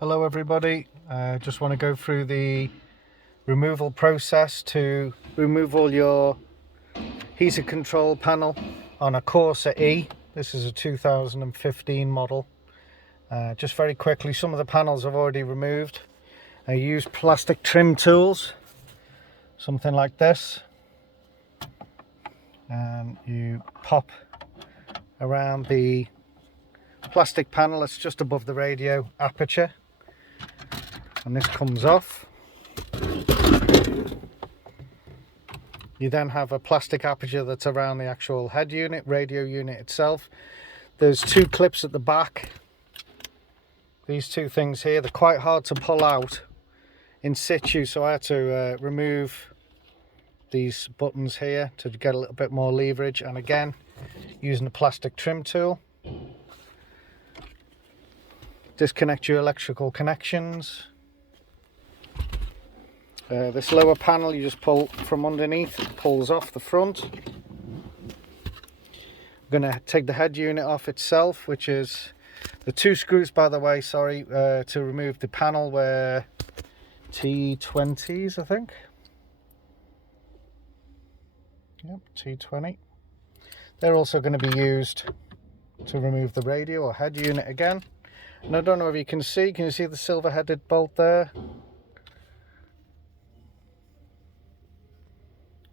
Hello everybody, just want to go through the removal process to remove all your heater control panel on a Corsa E. This is a 2015 model. Just very quickly, some of the panels I've already removed. I use plastic trim tools, something like this, and you pop around the plastic panel that's just above the radio aperture, and this comes off. You then have a plastic aperture that's around the actual head unit, radio unit itself. There's two clips at the back. These two things here, they're quite hard to pull out in situ, so I had to remove these buttons here to get a little bit more leverage, and again using a plastic trim tool. Disconnect your electrical connections. This lower panel you just pull from underneath, it pulls off the front. I'm going to take the head unit off itself, which is the two screws, by the way, sorry, to remove the panel were T20s, I think. Yep, T20. They're also going to be used to remove the radio or head unit again. And I don't know if you can you see the silver headed bolt there?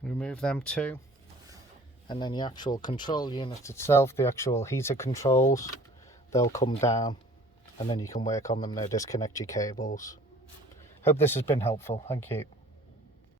Remove them too, and then the actual control unit itself, the actual heater controls, they'll come down, and then you can work on them. Now disconnect your cables. Hope this has been helpful. Thank you.